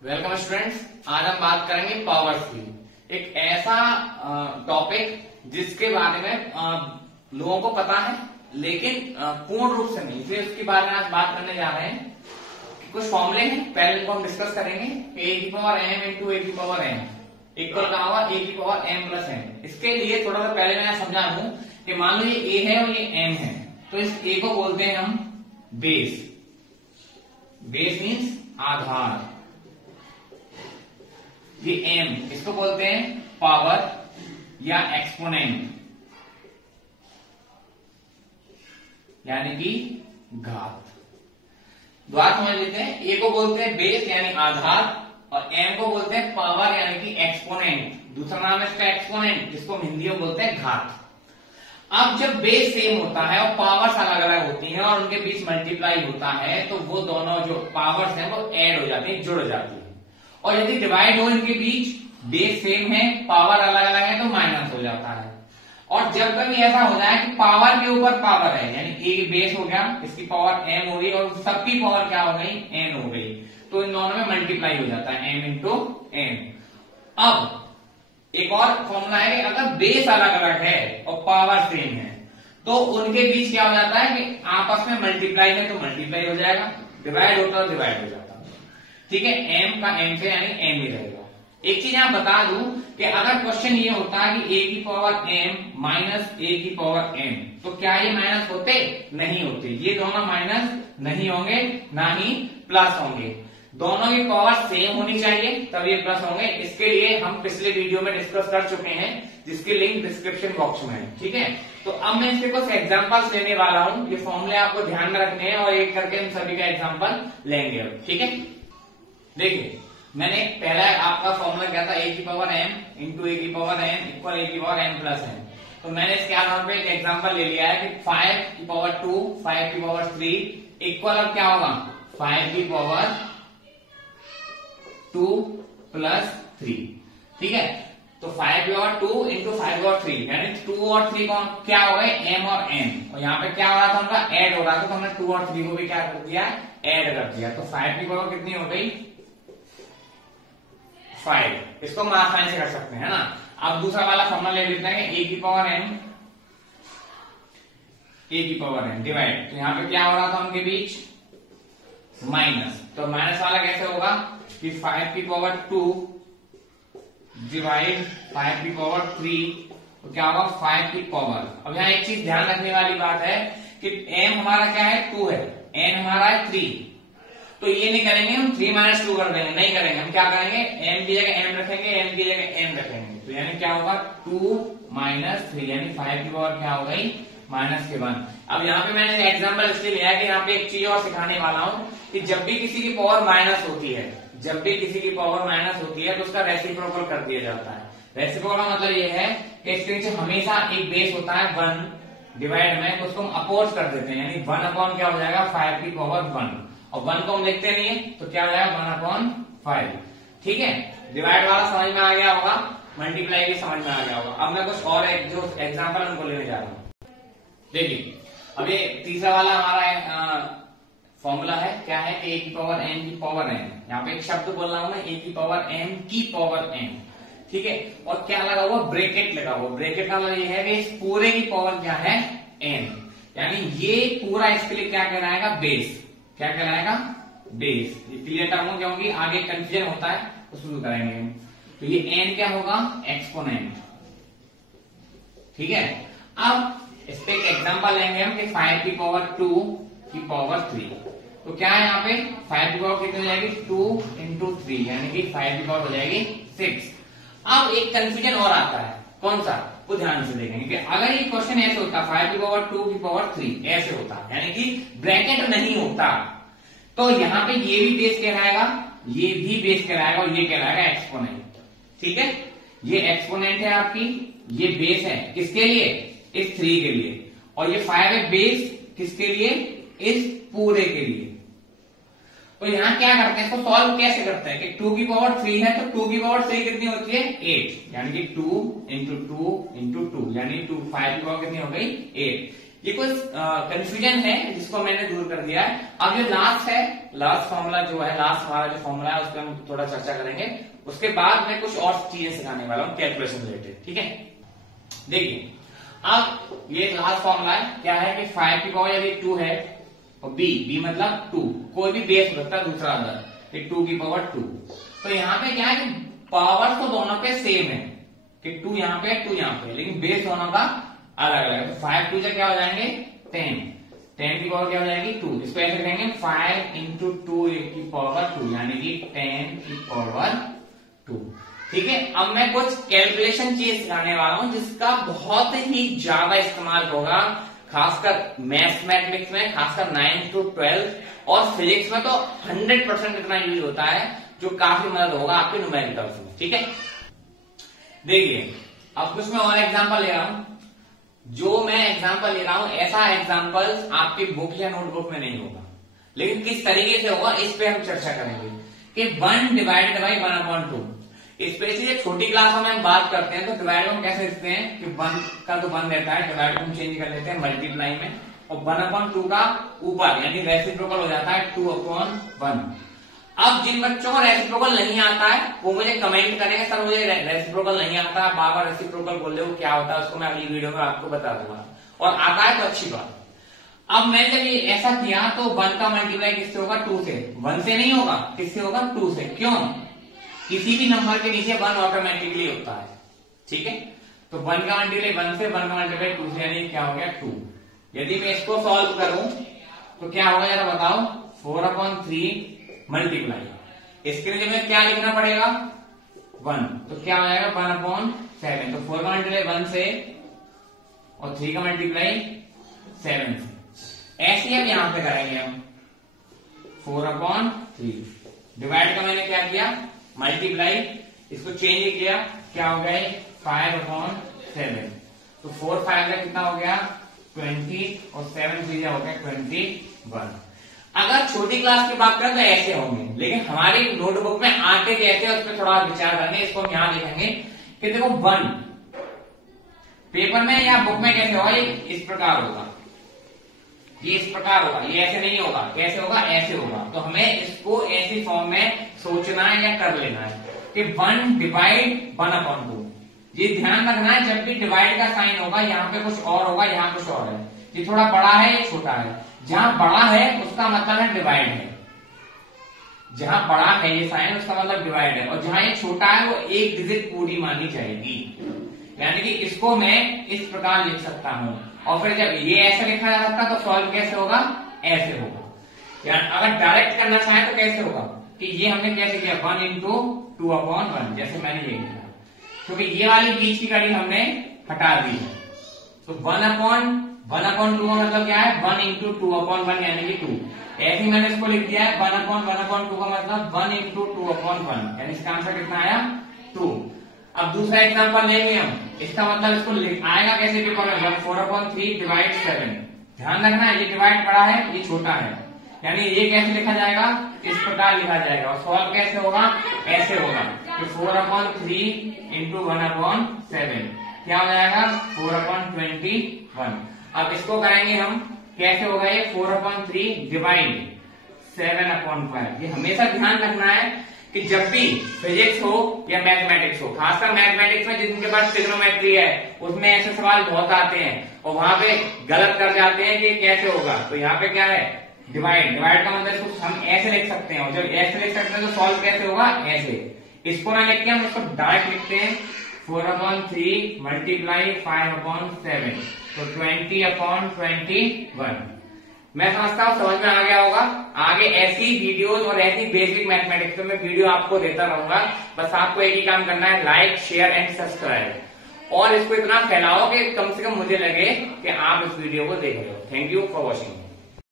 Welcome students. आज हम बात करेंगे पावर ट्री, एक ऐसा टॉपिक जिसके बारे में लोगों को पता है लेकिन पूर्ण रूप से नहीं, इसलिए उसके बारे में आज बात करने जा रहे हैं। कुछ फॉर्मूले हैं, पहले इनको हम डिस्कस करेंगे। ए की पावर एम इंटू ए की पावर एम इक्वल का होगा ए की पावर एम प्लस एम। इसके लिए थोड़ा सा पहले मैं समझा दूं कि मान लो ये ए है और ये एम है, तो इस ए को बोलते हैं हम बेस। बेस मीन्स आधार। ये एम, इसको बोलते हैं पावर या एक्सपोनेंट, यानी कि घात। द्वारा समझ लेते हैं, ए को बोलते हैं बेस यानी आधार और एम को बोलते हैं पावर यानी कि एक्सपोनेंट। दूसरा नाम है इसका एक्सपोनेंट, जिसको हिंदी में बोलते हैं घात। अब जब बेस सेम होता है और पावर्स अलग अलग होती हैं और उनके बीच मल्टीप्लाई होता है, तो वो दोनों जो पावर्स हैं वो ऐड हो जाती है, जुड़ जाती है। और यदि डिवाइड हो इनके बीच, बेस सेम है पावर अलग अलग है, तो माइनस हो जाता है। और जब कभी ऐसा हो जाए कि पावर के ऊपर पावर है, यानी ए बेस हो गया, इसकी पावर एम हो गई और सबकी पावर क्या हो गई, एन हो गई, तो इन दोनों में मल्टीप्लाई हो जाता है, एम इंटू एम। अब एक और फॉर्मूला है कि अगर बेस अलग अलग है और पावर सेम है, तो उनके बीच क्या हो जाता है कि आपस में मल्टीप्लाई है तो मल्टीप्लाई हो जाएगा, डिवाइड होता है डिवाइड हो जाता है। ठीक है, एम का एम से यानी एम ही रहेगा। एक चीज यहां बता दूं कि अगर क्वेश्चन ये होता है कि ए की पावर एम माइनस ए की पावर एम, तो क्या ये माइनस होते? नहीं होते। ये दोनों माइनस नहीं होंगे, ना ही प्लस होंगे। दोनों की पावर सेम होनी चाहिए तब ये प्लस होंगे। इसके लिए हम पिछले वीडियो में डिस्कस कर चुके हैं, जिसकी लिंक डिस्क्रिप्शन बॉक्स में है। ठीक है, तो अब मैं इसके कुछ एग्जांपल्स लेने वाला हूं। ये फॉर्मूले आपको ध्यान में रखने हैं और एक करके हम सभी का एग्जांपल लेंगे अब। ठीक है, देखिए मैंने पहला आपका फॉर्मूला क्या था, ए की पावर एम इंटू ए की पावर एम इक्वल ए की पावर एम प्लस एम। तो मैंने इसके आधार पर एक एग्जांपल ले लिया है कि 5 की पावर 2 5 की पावर 3 इक्वल अब क्या होगा 5 की पावर 2 प्लस 3। ठीक है, तो 5 की पावर 2 इंटू 5 की पावर 3, यानी 2 और 3 को क्या हो गए, एम और एन। और यहाँ पे क्या हो रहा था, उनका ऐड हो रहा था, तो हमने 2 और 3 को भी क्या कर दिया, ऐड कर दिया। तो 5 की पावर कितनी हो गई, 5। इसको हम आसानी से कर सकते हैं, है ना। अब दूसरा वाला फॉर्मूला ले लेते हैं, ए की पावर एम ए की पावर एम डिवाइड। तो यहाँ पे क्या हो रहा था उनके बीच, माइनस। तो माइनस वाला कैसे होगा कि 5 की पावर 2 डिवाइड 5 की पावर 3, तो क्या होगा 5 की पावर। अब यहाँ एक चीज ध्यान रखने वाली बात है कि एम हमारा क्या है, 2 है, एन हमारा है 3। तो ये नहीं करेंगे हम 3 माइनस 2 कर देंगे, नहीं करेंगे। हम क्या करेंगे, एम की जगह एम रखेंगे, एन की जगह एम रखेंगे। तो यानी क्या होगा 2 माइनस 3, यानी 5 की पावर क्या हो गई, माइनस के 1। अब यहाँ पे मैंने एग्जाम्पल इसलिए लिया है कि यहाँ पे एक चीज और सिखाने वाला हूँ कि जब भी किसी की पावर माइनस होती है, जब भी किसी की पावर माइनस होती है, तो उसका रेसिप्रोकल कर दिया जाता है। रेसिप्रोकल का मतलब ये है कि इसके नीचे हमेशा एक बेस होता है 1 डिवाइड में, तो उसको हम अपोज कर देते हैं, यानी 1 अपॉन क्या हो जाएगा 5 की पावर 1, और 1 को हम लिखते नहीं है, तो क्या हो जाएगा 1 अपॉन 5। ठीक है, डिवाइड वाला समझ में आ गया होगा, मल्टीप्लाई भी समझ में आ गया होगा। अब मैं कुछ और जो एग्जांपल उनको लेने जा रहा हूँ। देखिए, अब ये तीसरा वाला हमारा फॉर्मूला है, क्या है, ए की पावर एम की पावर एन। यहाँ पे एक शब्द बोल रहा हूं मैं, ए की पावर एम की पावर एन। ठीक है, और क्या लगा हुआ, ब्रैकेट लगा हुआ। ब्रैकेट का मतलब ये है कि इस पूरे की पावर क्या है, एन, यानी ये पूरा इसके लिए क्या कहलाएगा, बेस। क्या कहलाएगा, बेस। ये क्लियर टर्म हो, क्योंकि आगे कंफ्यूजन होता है, उसमें करेंगे हम। तो ये एन क्या होगा, एक्सपोनेंट। ठीक है, अब इस पे एक एग्जांपल लेंगे हम कि 5 की पावर 2 की पावर 3। तो क्या है यहाँ पे 5 की पावर कितनी हो जाएगी, 2 इंटू 3, यानी कि 5 की पावर हो जाएगी 6। अब एक कंफ्यूजन और आता है, कौन सा, वो ध्यान से देखेंगे कि अगर ये क्वेश्चन ऐसे होता 5 की पावर 2 की पावर 3 ऐसे होता, यानी कि ब्रैकेट नहीं होता, तो यहाँ पे ये भी बेस कहलाएगा, ये भी बेस कहलाएगा और ये कहलाएगा एक्सपोनेंट। ठीक है, ये एक्सपोनेंट है आपकी, ये बेस है किसके लिए, इस 3 के लिए, और ये 5 है बेस किसके लिए, इस पूरे के लिए। तो यहाँ क्या करते हैं, इसको सॉल्व कैसे करते हैं कि 2 की पावर 3 है, तो 2 की पावर 3 कितनी होती है, 8, यानी कि 2 इंटू 2 इंटू 2, यानी 5 की पावर कितनी हो गई, 8। ये कुछ कंफ्यूजन है जिसको मैंने दूर कर दिया है। अब जो लास्ट है, लास्ट फॉर्मूला जो है, लास्ट हमारा जो फॉर्मूला है उस पर हम थोड़ा चर्चा करेंगे। उसके बाद मैं कुछ और चीजें सिखाने वाला हूँ कैलकुलेशन रिलेटेड, ठीक है। देखिए अब ये लास्ट फॉर्मूला है, क्या है कि 5 की पावर यदि 2 है और b मतलब 2, कोई भी बेस हो सकता है दूसरा अंदर, 2 की पावर 2। तो यहाँ पे क्या है कि पावर तो दोनों के सेम है कि 2 यहाँ पे 2 यहाँ पे, लेकिन बेस दोनों का अलग अलग है। तो 5 2 से क्या हो जाएंगे 10 की पावर क्या हो जाएगी 2। इसको ऐसे करेंगे 5 इंटू 2 की पावर 2 यानी कि 10 की पावर 2, ठीक है। अब मैं कुछ कैलकुलेशन चीज सिखाने वाला हूं जिसका बहुत ही ज्यादा इस्तेमाल होगा, खासकर मैथमेटिक्स में, खासकर 9 to 12 और फिजिक्स में तो 100% इतना यूज होता है, जो काफी मदद होगा आपके न्यूमेरिकल्स में, ठीक है। देखिए अब कुछ मैं और एग्जांपल ले रहा हूं, जो मैं एग्जांपल ले रहा हूं ऐसा एग्जांपल आपकी बुक या नोटबुक में नहीं होगा, लेकिन किस तरीके से होगा इस पे हम चर्चा करेंगे कि 1 डिवाइडेड बाई 1/2। स्पेशली छोटी क्लासों में हम बात करते हैं तो डिवाइड हम कैसे लिखते हैं कि 1 का तो 1 रहता है, डिवाइड हम चेंज कर लेते हैं मल्टीप्लाई में, और 1/2 का ऊपर यानी रेसिप्रोकल हो जाता है 2/1। अब जिन बच्चों को रेसिप्रोकल नहीं आता है वो मुझे कमेंट करेंगे, सर मुझे रेसिप्रोकल नहीं आता, बार बार रेसिप्रोकल बोल रहे हो, क्या होता है उसको मैं अगली वीडियो में आपको बता दूंगा, और आता है तो अच्छी बात। अब मैंने जब ये ऐसा किया तो 1 का मल्टीप्लाई किससे होगा 2 से, 1 से नहीं होगा, किससे होगा 2 से। क्यों? किसी भी नंबर के नीचे 1 ऑटोमेटिकली होता है, ठीक है। तो 1 का मल्टीप्लाई 1 से, 1 का मल्टीप्लाई 2 से, यानी क्या हो गया 2। यदि मैं इसको सॉल्व करूं तो क्या होगा जरा बताओ, 4/3 मल्टीप्लाई, इसके लिए मैं क्या लिखना पड़ेगा 1, तो क्या हो जाएगा 1/7। तो 4 का मल्टीप्लाई 1 से और 3 का मल्टीप्लाई 7 से। ऐसे अब यहां पे करेंगे हम 4/3, डिवाइड का मैंने क्या किया मल्टीप्लाई, इसको चेंज किया, क्या हो गया 5/7। तो 4 5 का कितना हो गया 20 और 7 3 हो गया 21। अगर छोटी क्लास की बात करें तो ऐसे होंगे, लेकिन हमारी नोटबुक में आते कैसे उस पर थोड़ा विचार करेंगे। इसको हम यहां देखेंगे कि देखो 1 पेपर में या बुक में कैसे होगा, ये इस प्रकार होगा, ये इस प्रकार होगा, ये ऐसे नहीं होगा, कैसे होगा ऐसे होगा। तो हमें इसको ऐसी फॉर्म में सोचना है या कर लेना है कि 1 डिवाइड 1/2। ये ध्यान रखना है जब भी डिवाइड का साइन होगा यहाँ पे कुछ और होगा, यहाँ कुछ और है, ये थोड़ा बड़ा है ये छोटा है। जहां बड़ा है उसका मतलब है डिवाइड है, जहां बड़ा है ये साइन उसका मतलब डिवाइड है, और जहां ये छोटा है वो एक डिजिट पूरी मानी जाएगी। यानी कि इसको मैं इस प्रकार लिख सकता हूं, और फिर जब ये ऐसे लिखा जा सकता तो सॉल्व कैसे होगा ऐसे होगा। यानी अगर डायरेक्ट करना चाहे तो कैसे होगा कि ये हमने कैसे किया 1 इंटू 2/1, जैसे मैंने ये किया, क्योंकि ये वाली बीच की कड़ी हमने हटा दी है। तो 1/2 का मतलब क्या है 1 इंटू 2/1 यानी कि 2। ऐसे ही मैंने इसको लिख दिया है 1/2 का मतलब 1 इंटू 2/1, यानी इसका आंसर कितना आया 2। अब दूसरा एग्जांपल लेंगे हम, इसका मतलब इसको आएगा कैसे पेपर में 4/3 डिवाइड 7। ध्यान रखना है ये डिवाइड बड़ा है ये छोटा है, यानी ये कैसे लिखा जाएगा इस प्रकार लिखा जाएगा, और सॉल्व कैसे होगा ऐसे होगा कि 4/3 इंटू 1/7 क्या हो जाएगा 4/21। अब इसको करेंगे हम, कैसे होगा ये 4/3 डिवाइड 7/5। ये हमेशा ध्यान रखना है कि जब भी फिजिक्स हो या मैथमेटिक्स हो, खासकर मैथमेटिक्स में जिनके पास ट्रिग्नोमेट्री है उसमें ऐसे सवाल बहुत आते हैं और वहां पे गलत कर जाते हैं कि कैसे होगा। तो यहाँ पे क्या है डिवाइड का मतलब इसको हम ऐसे लिख सकते हैं, और जब ऐसे लिख सकते हैं तो सॉल्व कैसे होगा ऐसे। इसको ना लिख के हम इसको डायरेक्ट लिखते हैं 4/3 मल्टीप्लाई 5/7, तो 20/21। मैं समझता हूँ समझ में आ गया होगा। आगे ऐसी वीडियोस और ऐसी बेसिक मैथमेटिक्स में मैं वीडियो आपको देता रहूंगा। बस आपको एक ही काम करना है, लाइक शेयर एंड सब्सक्राइब, और इसको इतना फैलाओ कि कम से कम मुझे लगे कि आप इस वीडियो को देख रहे हो। Thank you for watching.